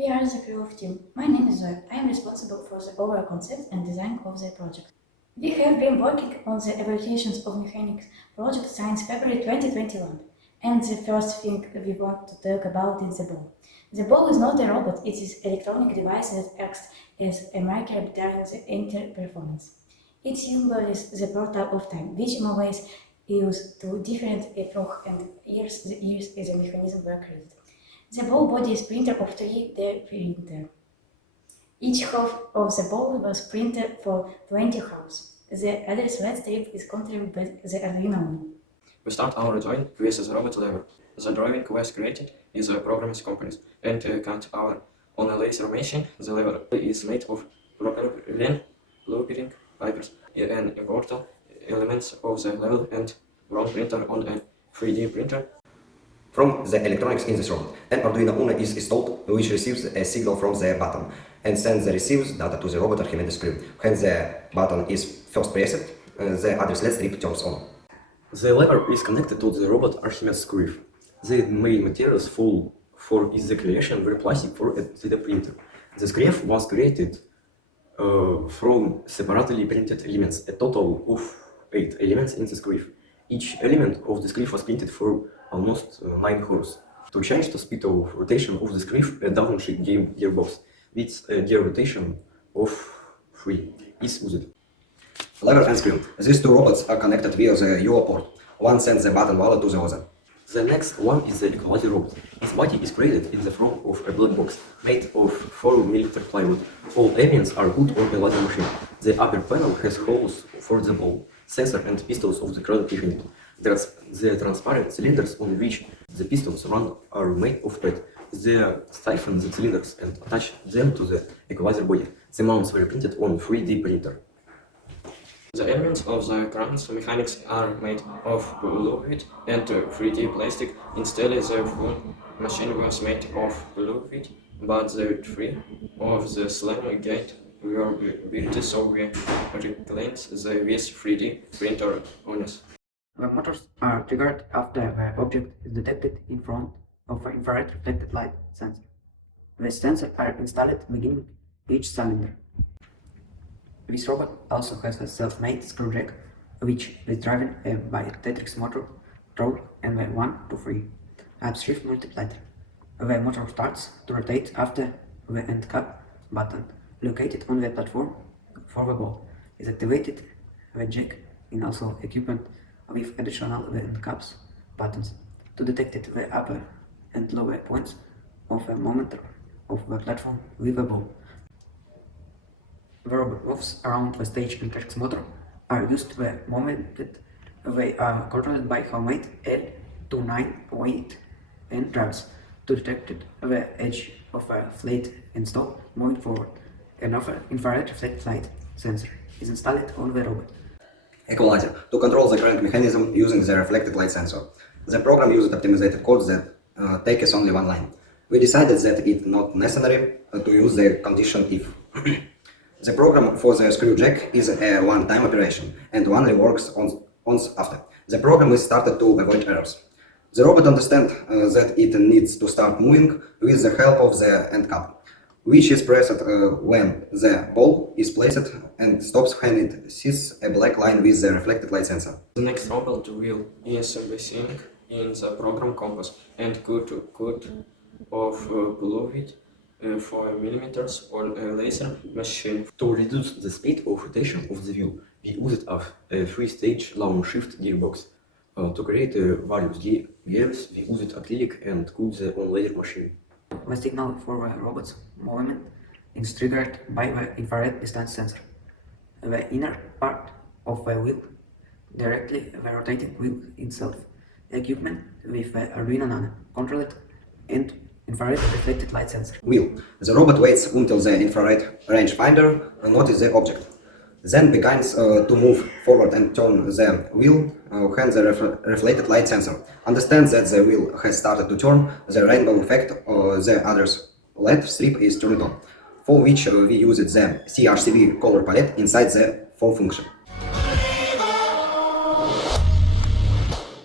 We are the Kriloff team. My name is Zoe. I am responsible for the overall concept and design of the project. We have been working on the Evaluations of Mechanics project since February 2021. And the first thing we want to talk about is the ball. The ball is not a robot, it is an electronic device that acts as a marker during the inter-performance. It symbolizes the portal of time, which always use to different epoch and years. The years is a mechanism were created. The ball body is printed of 3D printer. Each half of the ball was printed for 20 halves. The other thread strip is controlled by the Arduino. We start our drawing with the robot lever. The drawing was created in the programming companies and cut our on a laser machine. The lever is made of propylene, blueprint fibers and important elements of the level and ground printer on a 3D printer. From the electronics in this robot, an Arduino Uno is installed, which receives a signal from the button and sends the receives data to the robot Archimedes screw. When the button is first pressed, the other LED strip turns on. The lever is connected to the robot Archimedes screw. The main materials for its creation were plastic for a 3D printer. The screw was created from separately printed elements, a total of 8 elements in the screw. Each element of the screw was printed for almost 9 hours. To change the speed of rotation of the screw, a downshift gearbox with a gear rotation of 3 is used. Lever and screw. These two robots are connected via the UO port. One sends the button value to the other. The next one is the equalizer robot. Its body is created in the form of a black box made of 4mm plywood. All elements are put on a laser machine. The upper panel has holes for the ball, sensor and pistons of the Kriloff unit. The transparent cylinders on which the pistons run are made of PET. They stiffen the cylinders and attach them to the equalizer body. The mounts were printed on 3D printer. The elements of the ground mechanics are made of bluewood and 3D plastic. Instead, the full machine was made of bluewood, but the three of the slam gate were built so we reclaimed the with 3D printer owners. The motors are triggered after the object is detected in front of an infrared reflected light sensor. The sensors are installed beginning each cylinder. This robot also has a self-made screw jack, which is driven by a Tetris motor, controlled and the 1 to 3 upshift multiplier. The motor starts to rotate after the end cap button, located on the platform for the ball, is activated. The jack is also equipped with additional end caps buttons to detect the upper and lower points of the moment of the platform with the ball. The robot moves around the stage and tracks motor are used to the momented. They are controlled by homemade L29 and drives to detect the edge of a plate and stop moving forward. Another infrared reflected light sensor is installed on the robot. Equalizer. To control the crank mechanism using the reflected light sensor. The program used optimized code that takes only one line. We decided that it's not necessary to use the condition if. The program for the screw jack is a one-time operation and only works once after. The program is started to avoid errors. The robot understands that it needs to start moving with the help of the end cap, which is pressed when the ball is placed and stops when it sees a black line with the reflected light sensor. The next robot wheel is missing in the program compass and cut of bluewood 4mm on a laser machine. To reduce the speed of rotation of the wheel, we used a 3-stage downshift gearbox. To create various gears, we used acrylic and cut the on-laser machine. The signal for the robot's movement is triggered by the infrared distance sensor. The inner part of the wheel directly the rotating wheel itself, equipment with the Arduino Nano, controlled and infrared reflected light sensor. Wheel. The robot waits until the infrared rangefinder notices the object, then begins to move forward and turn the wheel when the reflected light sensor understands that the wheel has started to turn. The rainbow effect the other LED strip is turned on, for which we used the CRCV color palette inside the form function.